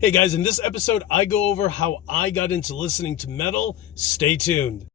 Hey guys, in this episode, I go over how I got into listening to metal. Stay tuned.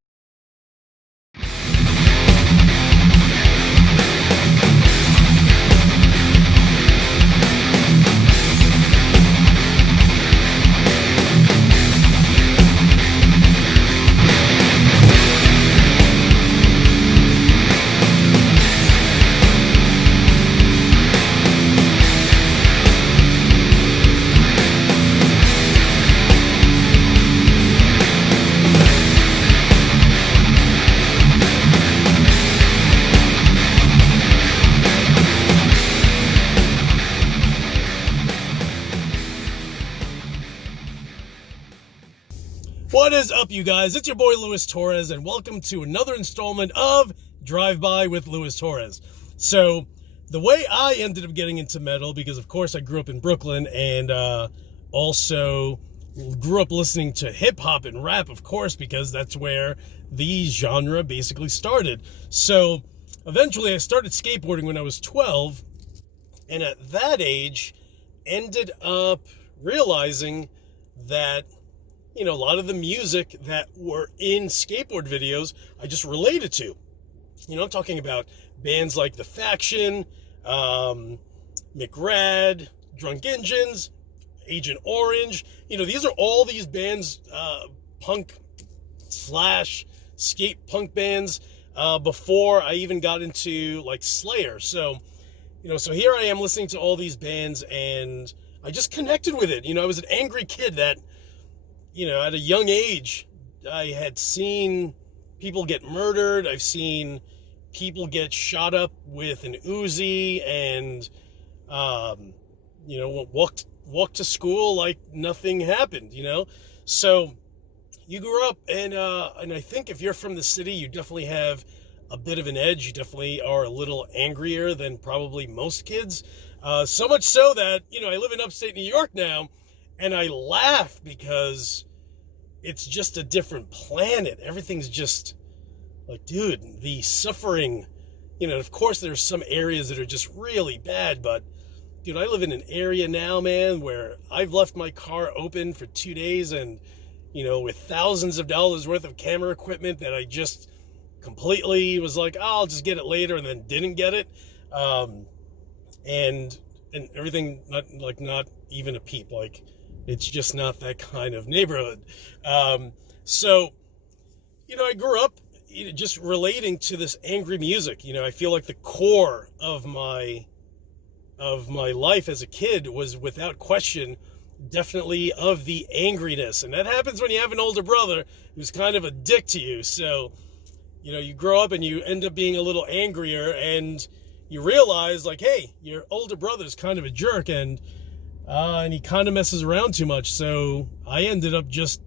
What is up, you guys? It's your boy, Luis Torres, and welcome to another installment of Drive-By with Luis Torres. So, the way I ended up getting into metal, because of course I grew up in Brooklyn, and also grew up listening to hip-hop and rap, of course, because that's where the genre basically started. So, eventually I started skateboarding when I was 12, and at that age, ended up realizing that a lot of the music that were in skateboard videos, I just related to. I'm talking about bands like The Faction, McRad, Drunk Engines, Agent Orange. These are all these bands, punk / skate punk bands, before I even got into like Slayer. So here I am listening to all these bands, and I just connected with it. I was an angry kid that, at a young age, I had seen people get murdered. I've seen people get shot up with an Uzi and, walk to school like nothing happened, So you grew up, and I think if you're from the city, you definitely have a bit of an edge. You definitely are a little angrier than probably most kids. So much so that, I live in upstate New York now, and I laugh because it's just a different planet. Everything's just like, dude, the suffering, of course there's some areas that are just really bad, but dude, I live in an area now, man, where I've left my car open for 2 days and, with thousands of dollars worth of camera equipment that I just completely was like, oh, I'll just get it later, and then didn't get it. And everything, not even a peep, like, it's just not that kind of neighborhood. So, I grew up just relating to this angry music. I feel like the core of my life as a kid was, without question, definitely of the angriness. And that happens when you have an older brother who's kind of a dick to you. So, you grow up and you end up being a little angrier, and you realize, like, hey, your older brother's kind of a jerk, and he kind of messes around too much. So I ended up just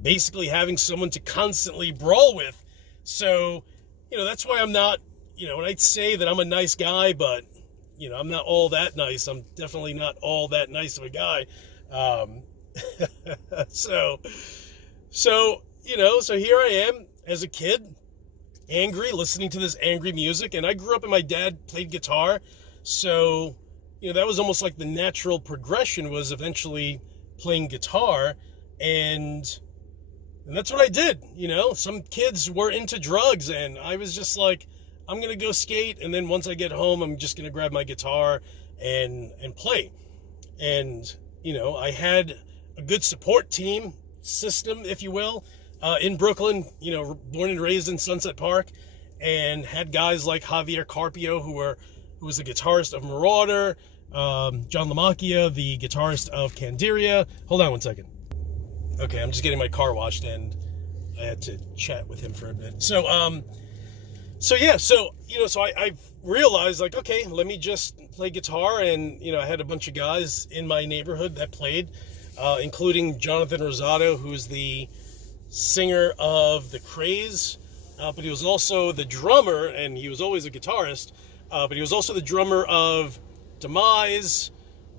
basically having someone to constantly brawl with. So, that's why I'm not, when I say that I'm a nice guy, but, I'm not all that nice. I'm definitely not all that nice of a guy. So here I am as a kid, angry, listening to this angry music. And I grew up and my dad played guitar. So, that was almost like the natural progression, was eventually playing guitar, and that's what I did. Some kids were into drugs, and I was just like, I'm going to go skate, and then once I get home, I'm just going to grab my guitar and play. And, I had a good support team system, if you will, in Brooklyn, born and raised in Sunset Park, and had guys like Javier Carpio, who was the guitarist of Marauder, John Lamacchia, the guitarist of Candiria. Hold on one second. Okay, I'm just getting my car washed, and I had to chat with him for a bit. So I realized, like, okay, let me just play guitar, and, I had a bunch of guys in my neighborhood that played, including Jonathan Rosado, who's the singer of The Craze, but he was also the drummer, and he was always a guitarist, but he was also the drummer of Demise,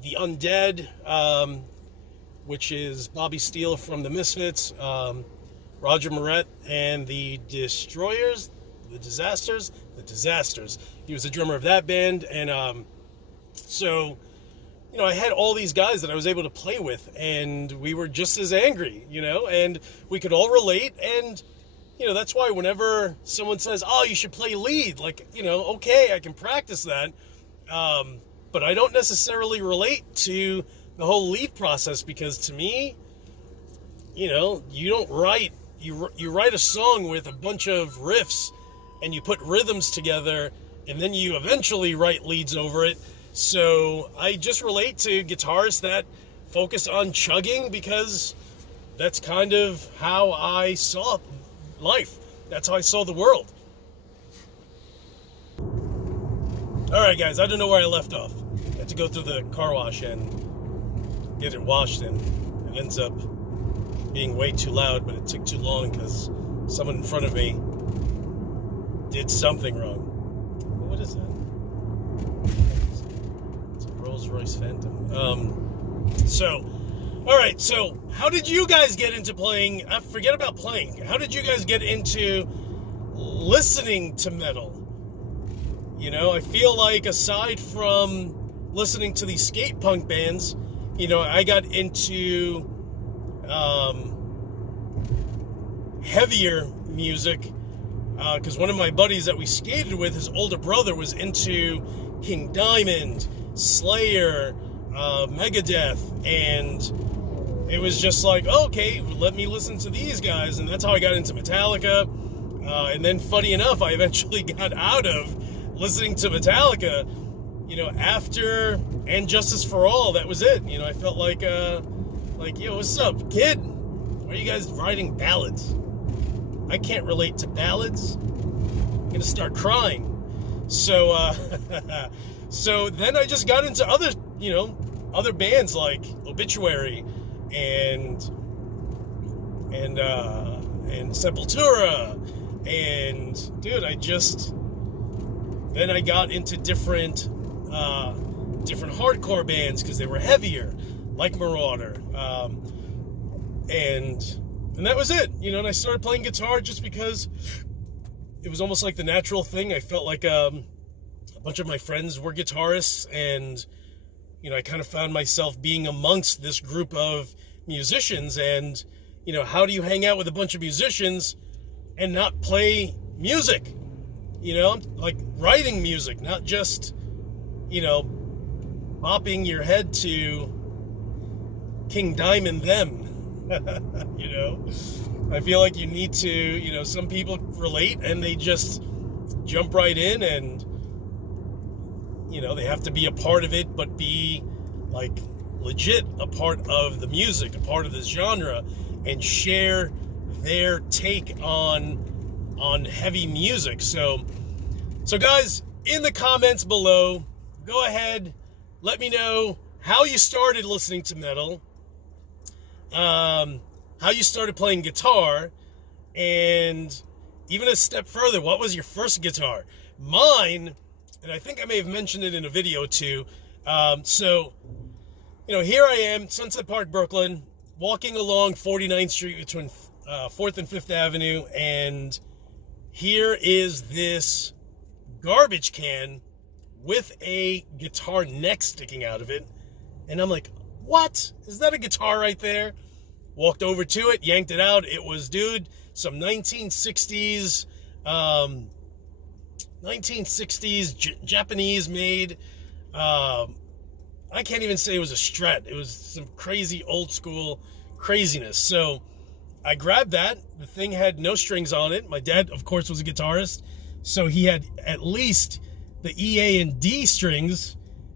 The Undead, which is Bobby Steele from The Misfits, Roger Moret, and the Destroyers, the Disasters. He was the drummer of that band, and so I had all these guys that I was able to play with, and we were just as angry, and we could all relate. And, that's why whenever someone says, oh, you should play lead, like, okay, I can practice that. But I don't necessarily relate to the whole lead process, because to me, you don't write, you write a song with a bunch of riffs and you put rhythms together, and then you eventually write leads over it. So I just relate to guitarists that focus on chugging, because that's kind of how I saw life. That's how I saw the world. All right, guys, I don't know where I left off. I had to go through the car wash and get it washed, and it ends up being way too loud, but it took too long because someone in front of me did something wrong. What is that? It's a Rolls-Royce Phantom. All right, so how did you guys get into playing? Forget about playing. How did you guys get into listening to metal? I feel like aside from listening to these skate punk bands, I got into heavier music because one of my buddies that we skated with, his older brother, was into King Diamond, Slayer, Megadeth, and it was just like, okay, let me listen to these guys, and that's how I got into Metallica. And then, funny enough, I eventually got out of listening to Metallica, after And Justice for All. That was it. I felt like, yo, what's up, kid? Why are you guys writing ballads? I can't relate to ballads. I'm gonna start crying. So, so then I just got into other bands like Obituary and Sepultura, and dude, then I got into different hardcore bands because they were heavier, like Marauder, and that was it, and I started playing guitar just because it was almost like the natural thing. I felt like a bunch of my friends were guitarists, and I kind of found myself being amongst this group of musicians, and how do you hang out with a bunch of musicians and not play music? Like writing music, not just, bopping your head to King Diamond them. I feel like you need to, some people relate and they just jump right in, and, they have to be a part of it, but be like legit a part of the music, a part of this genre, and share their take on heavy music. So guys, in the comments below, go ahead, let me know how you started listening to metal, how you started playing guitar, and even a step further, what was your first guitar? Mine, and I think I may have mentioned it in a video too, here I am, Sunset Park, Brooklyn, walking along 49th Street between 4th and 5th Avenue, and here is this garbage can with a guitar neck sticking out of it, and I'm like, what? Is that a guitar right there? Walked over to it, yanked it out. It was, dude, some 1960s Japanese made, I can't even say it was a Strat. It was some crazy old school craziness. So I grabbed that. The thing had no strings on it. My dad, of course, was a guitarist, so he had at least the E, A, and D strings,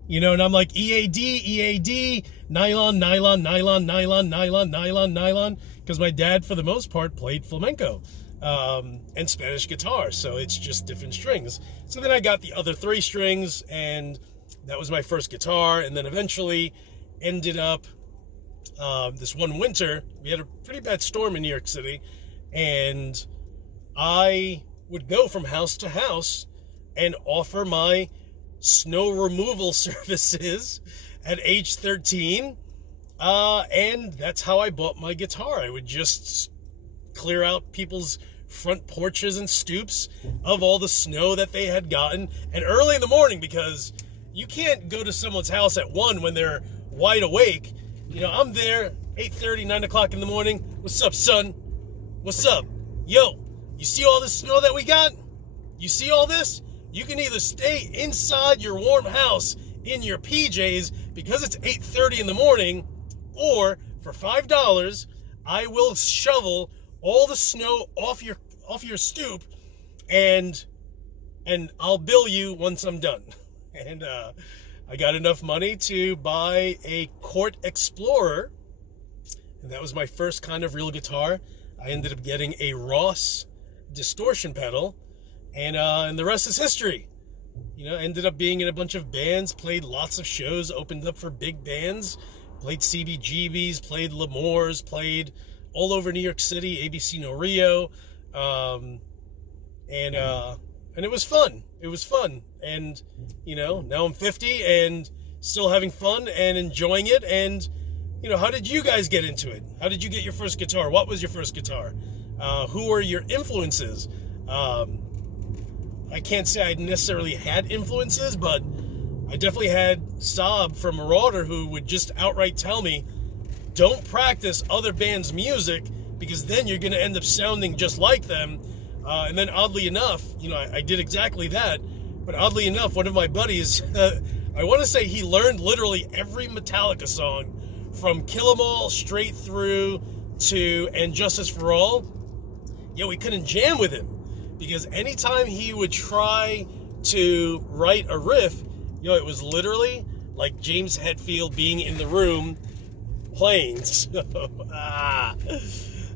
and I'm like, EAD, nylon, nylon, nylon, nylon, nylon, nylon, nylon, because my dad, for the most part, played flamenco and Spanish guitar, so it's just different strings. So then I got the other 3 strings, and that was my first guitar, and then eventually ended up, this one winter, we had a pretty bad storm in New York City, and I would go from house to house and offer my snow removal services at age 13, and that's how I bought my guitar. I would just clear out people's front porches and stoops of all the snow that they had gotten, and early in the morning, because you can't go to someone's house at 1 when they're wide awake. You know, I'm there 8:30, 9 o'clock in the morning. What's up, son? What's up? Yo, you see all this snow that we got? You see all this? You can either stay inside your warm house in your PJs because it's 8:30 in the morning, or for $5, I will shovel all the snow off your stoop, and I'll bill you once I'm done. And I got enough money to buy a Court Explorer, and that was my first kind of real guitar. I ended up getting a Ross distortion pedal, and the rest is history. You know, ended up being in a bunch of bands, played lots of shows, opened up for big bands, played CBGBs, played L'Amours, played all over New York City, ABC No Rio, and it was fun. It was fun, and you know, now I'm 50 and still having fun and enjoying it. And you know, how did you guys get into it? How did you get your first guitar? What was your first guitar? Who were your influences? I can't say I necessarily had influences, but I definitely had Saab from Marauder, who would just outright tell me, don't practice other bands' music because then you're going to end up sounding just like them. And then oddly enough, you know, I did exactly that. But oddly enough, one of my buddies, I want to say he learned literally every Metallica song from Kill 'Em All straight through to And Justice for All. Yeah, we couldn't jam with him because anytime he would try to write a riff, you know, it was literally like James Hetfield being in the room playing. So,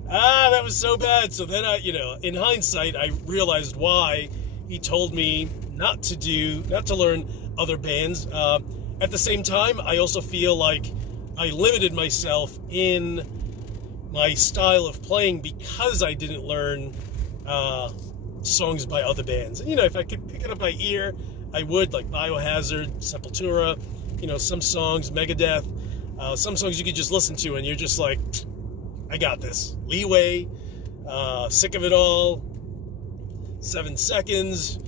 that was so bad. So then you know, in hindsight, I realized why he told me not to learn other bands. At the same time, I also feel like I limited myself in my style of playing because I didn't learn songs by other bands. And, you know, if I could pick it up by ear, I would, like Biohazard, Sepultura, you know, some songs, Megadeth, some songs you could just listen to and you're just like, I got this. Leeway, Sick of It All, 7 Seconds,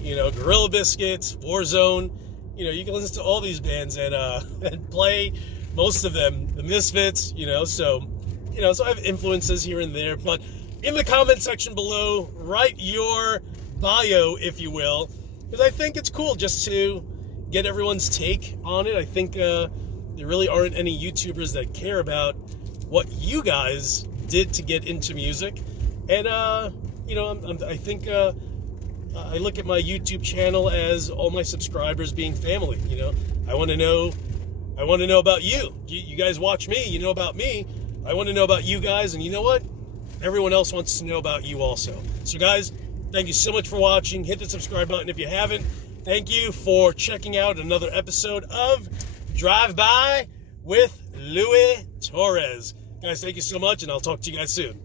you know, Gorilla Biscuits, Warzone. You know, you can listen to all these bands and play most of them, the Misfits, you know, so I have influences here and there. But in the comment section below, write your bio, if you will, because I think it's cool just to get everyone's take on it. I think there really aren't any YouTubers that care about what you guys did to get into music. And, you know, I think I look at my YouTube channel as all my subscribers being family. You know, I want to know about you. You guys watch me, you know about me. I want to know about you guys, and you know what? Everyone else wants to know about you also. So guys, thank you so much for watching. Hit the subscribe button if you haven't. Thank you for checking out another episode of Drive By with Louis Torres. Guys, thank you so much, and I'll talk to you guys soon.